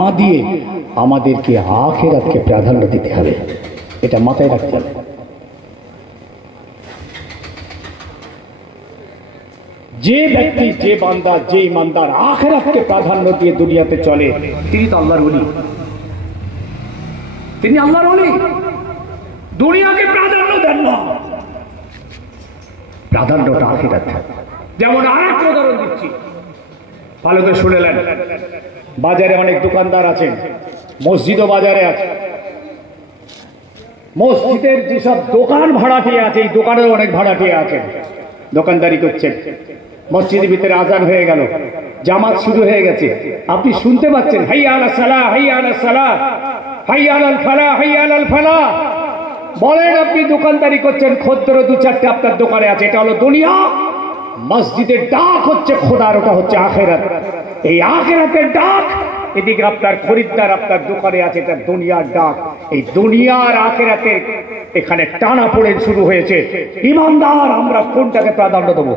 না দিয়ে আমাদেরকে আখিরাতকে প্রাধান্য দিতে হবে, এটা মাথায় রাখতে হবে। যে ব্যক্তি, যে বান্দা, যে ইমানদার আখিরাতকে প্রাধান্য দিয়ে দুনিয়াতে চলে, তিনি তো আল্লাহর ওলি, তিনি আল্লাহর ওলি। দুনিয়াকে প্রাধান্য দেন না, প্রাধান্যটা আখিরাত। যেমন আরেকটা উদাহরণ দিচ্ছি, ভালো করে শুনেলেন। বাজারে অনেক দোকানদার আছেন, মসজিদও বাজারে আছে। মসজিদের যেসব দোকান ভাড়াটিয়া আছে, এই দোকানেও অনেক ভাড়াটিয়া আছেন, দোকানদারি করছেন। মসজিদের ভিতরে আজান হয়ে গেল, জামাত শুরু হয়ে গেছে, আপনি শুনতে পাচ্ছেন হাইয়া আলাস সালাহ, হাইয়া আলাস সালাহ, হাইয়া আলাল ফালাহ, হাইয়া আলাল ফালাহ। বলেন আপনি দোকানদারি করছেন, খদ্দের দু চারটে আপনার দোকানে আছে, এটা হলো দুনিয়া। মসজিদের ডাক হচ্ছে খোদার, ওটা হচ্ছে আখিরাত। এই আখিরাতের ডাক, এদিকে আপনার খরিদ্দার আপনার দোকানে আছে, এটা দুনিয়ার ডাক। এই দুনিয়ার আখিরাতের এখানে টানা পড়ে শুরু হয়েছে। ইমানদার আমরা কোনটাকে প্রাধান্য দেবো?